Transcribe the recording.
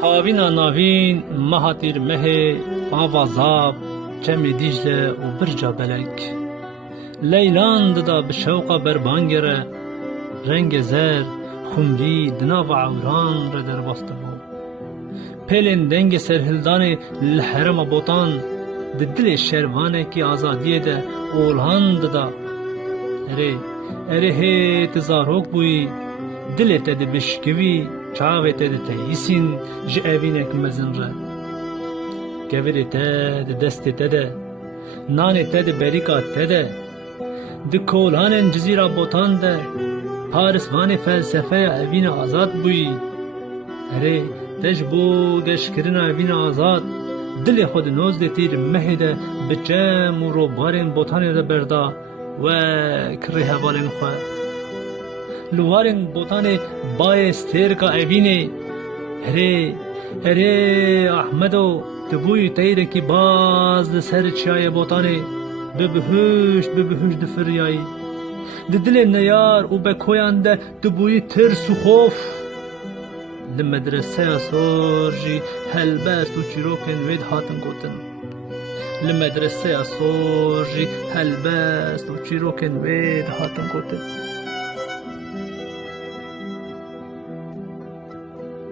Havina navîn mehatîr mehê ava zab çemê Dîcle û birca belek. Leylan dida bi şewqa berbangere, rengê zer xunrî di nava ewran re derbas dibû. Pêlên dengê serhildanê li herêma botan di dilê şervanekî azadiyê de olhan dida. Erê hê tu zarok bûyî, dilê te dibişkivî, çavê te diteyîsîn ji evînek mezin re. Kevirê te di destê te de, nanê te di berîka te de, di kolanên cizîra botan de parisvanê felsefeya evîna azad bûyî. Erê te ji bo geşkirina evîna azad dilê xwe di nozdê tîr mehê de bi çem û robarên botanê de berda wek rêhevalên xwe. Li warên botanê bayê stêrika evînê. Erê Ahmedo, tu bûyî teyrekî baz li ser çiyayê botanê, bibihuşt di firyayî. Di dilên neyar û bekoyan de tu bûyî tirs û xof. Li medreseya sor jî helbest û çîrokên wê dihatin gotin. Li medreseya sor jî helbest û çîrokên wê dihatin gotin.